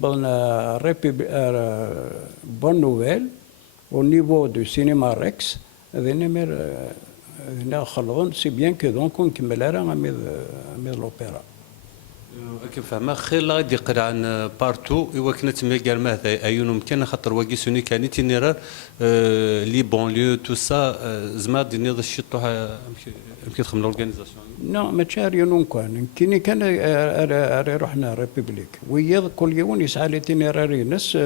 bonne nouvelle au niveau du cinéma Rex. C'est bien que donc on كمل à l'opéra. كيف فهمها خير لا غادي يقرا عن بارتو ايوا كنا تما كاع ما ايون ممكن خاطر واكي سوني كان ايتينيرار لي بونليو تو سا زعما دي نيض الشطو يمكن تخدم الاورغانيزاسيون نو ما تشاريون كان كان رحنا ريبوبليك ويا كل يوم يسعى ليتينيراري ناس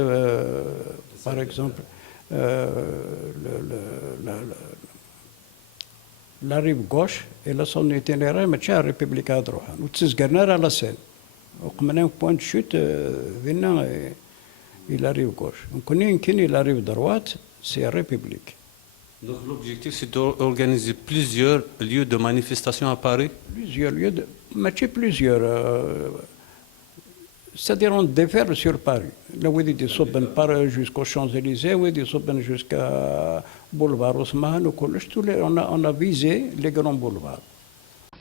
بار اكزومبل لا ريف غوش الى سون ايتينيراري ما تشار ريبوبليك هاد روحها وتسقرنا على سين وقمنا بوان شوت ذينا الى ريف غوش يمكن الى ريف دروات سي ريبوبليك. Donc l'objectif c'est d'organiser plusieurs lieux de manifestation à Paris. Plusieurs lieux de plusieurs c'est-à-dire on déferle sur Paris. Là où ils sont Paris jusqu'aux Champs-Élysées, où ils sont jusqu'à boulevard Haussmann, on a visé les grands boulevards.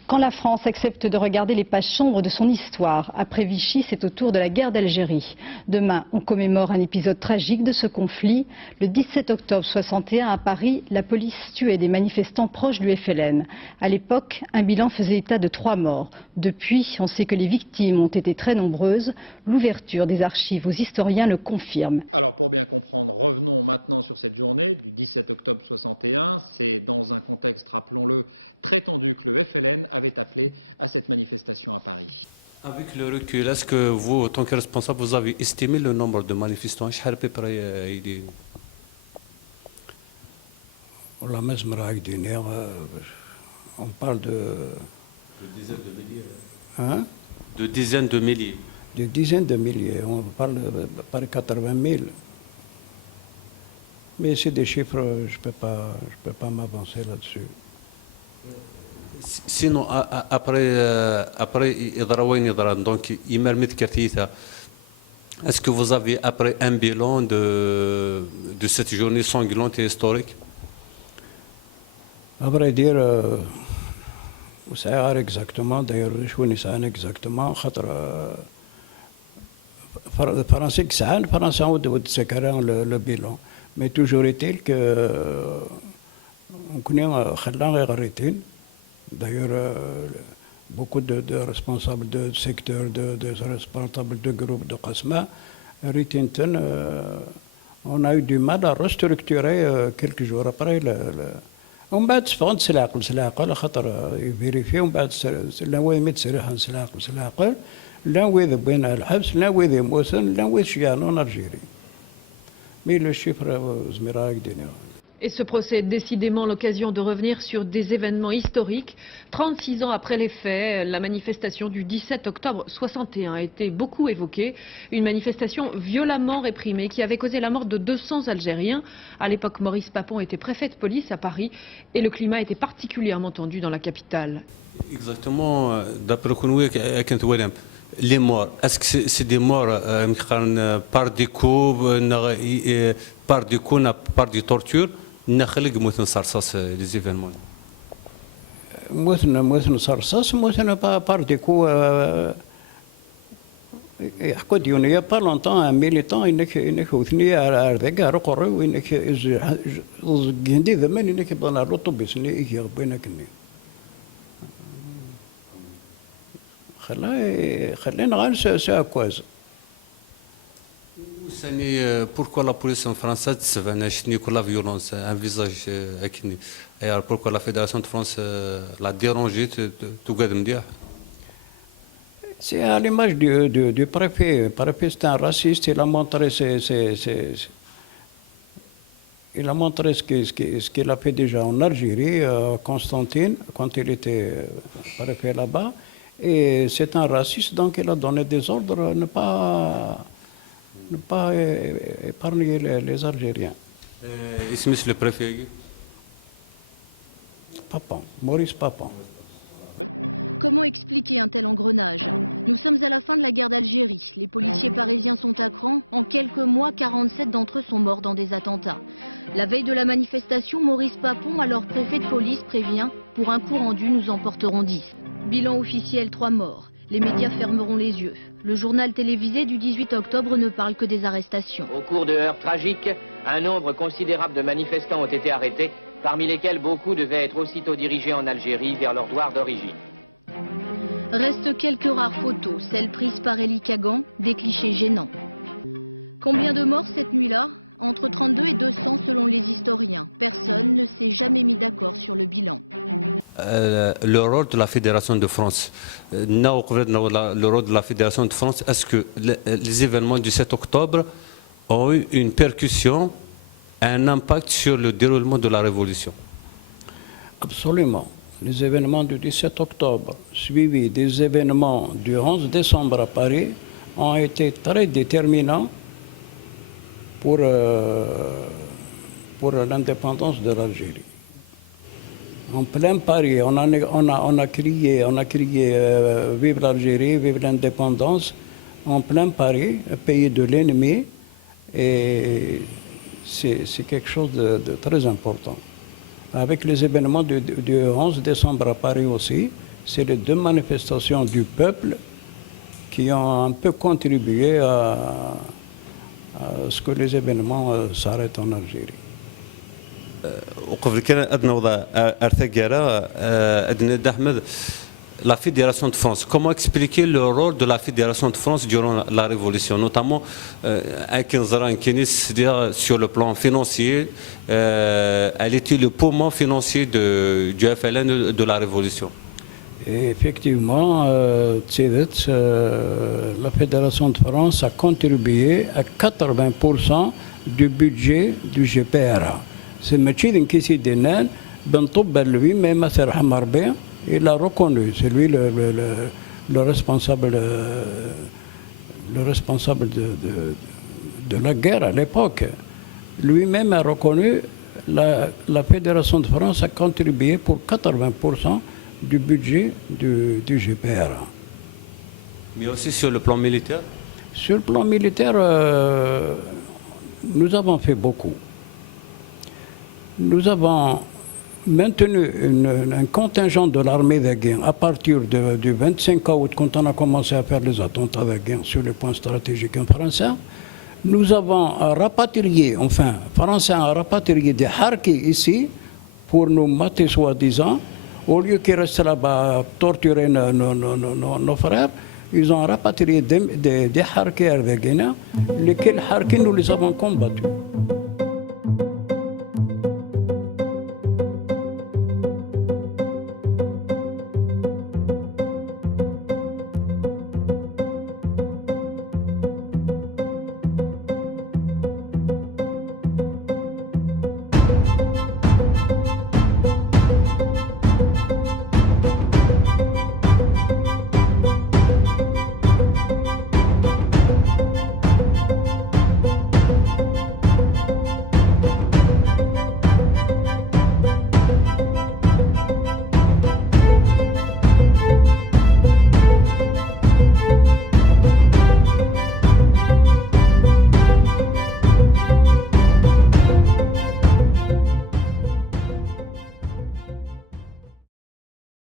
Quand la France accepte de regarder les pages sombres de son histoire, après Vichy, c'est au tour de la guerre d'Algérie. Demain, on commémore un épisode tragique de ce conflit. Le 17 octobre 61, à Paris, la police tuait des manifestants proches du FLN. À l'époque, un bilan faisait état de 3 morts. Depuis, on sait que les victimes ont été très nombreuses. L'ouverture des archives aux historiens le confirme. Avec le recul, est-ce que vous, en tant que responsable, vous avez estimé le nombre de manifestants? On parle de dizaines de milliers. Hein? De dizaines de milliers. De dizaines de milliers. On parle par 80 000. Mais c'est des chiffres, je peux pas m'avancer là-dessus. Sinon, après donc, est-ce que vous avez après un bilan de cette journée sanglante et historique? À vrai dire, vous savez exactement, d'ailleurs, je ne sais pas exactement, les Français qui savent, les Français ont le bilan. Mais toujours est-il que on connaît d'ailleurs beaucoup de responsables de secteurs, de responsables de groupes de Qasma, on a eu du mal à restructurer quelques jours après. ومن بعد تفقد سلاقل خاطر يفيريفي ومن بعد لا وين متسرح سلاقل لا وين بين الحبس لا وين موسن لا وين شيانون الجيري مي لو شيفر زميراك دينيو. Et ce procès est décidément l'occasion de revenir sur des événements historiques. 36 ans après les faits, la manifestation du 17 octobre 61 a été beaucoup évoquée. Une manifestation violemment réprimée qui avait causé la mort de 200 Algériens. À l'époque, Maurice Papon était préfet de police à Paris et le climat était particulièrement tendu dans la capitale. Exactement, d'après les morts, est-ce que c'est des morts par des coups, par des tortures? نخلق مثل صرصاص les événements. مثل صرصاص مثل par des coups. يحكوا ديوني يا با لونتون ان ميليتون انك وثني ارذاك رقري وانك زقندي زمان انك بنا الروتوبيس اني يجي بينك ني خلينا غير سا كواز. Pourquoi la police en France la violence, un visage et pourquoi la Fédération de France l'a dérangé, tout le monde? C'est à l'image du préfet. Le préfet c'est un raciste, il a montré ce qu'il a fait déjà en Algérie, Constantine, quand il était préfet là-bas. Et c'est un raciste, donc il a donné des ordres ne pas épargner les Algériens. Et monsieur le préfet? Papon, Maurice Papon. le rôle de la Fédération de France. Le rôle de la Fédération de France, est-ce que les événements du 7 octobre ont eu une percussion, un impact sur le déroulement de la révolution? Absolument. Les événements du 17 octobre, suivis des événements du 11 décembre à Paris, ont été très déterminants pour l'indépendance de l'Algérie. En plein Paris, on a crié vive l'Algérie, vive l'indépendance, en plein Paris, pays de l'ennemi, et c'est quelque chose de très important. Avec les événements du 11 décembre à Paris aussi, c'est les deux manifestations du peuple qui ont un peu contribué à ce que les événements s'arrêtent en Algérie. وقبل كان أدنى وضع أرثقارا أدنى d'Ahmed, la Fédération de France. Comment expliquer le rôle de la Fédération de France durant la Révolution, notamment sur le plan financier, elle était le poumon financier du FLN de la Révolution. Et effectivement, la Fédération de France a contribué à 80% du budget du GPRA. C'est Machid Nkissi Denan, Ben Toubal lui-même, il a reconnu, c'est lui le responsable de la guerre à l'époque. Lui-même a reconnu la Fédération de France a contribué pour 80% du budget du GPRA. Mais aussi sur le plan militaire? Sur le plan militaire, nous avons fait beaucoup. Nous avons maintenu un contingent de l'armée d'Aguin à partir du 25 août, quand on a commencé à faire les attentats d'Aguin sur les points stratégiques français. Nous avons rapatrié, Français ont rapatrié des harkis ici pour nous mater soi-disant. Au lieu qu'ils restent là-bas torturer nos frères, ils ont rapatrié des harkis d'Aguin, lesquels harkis nous les avons combattus.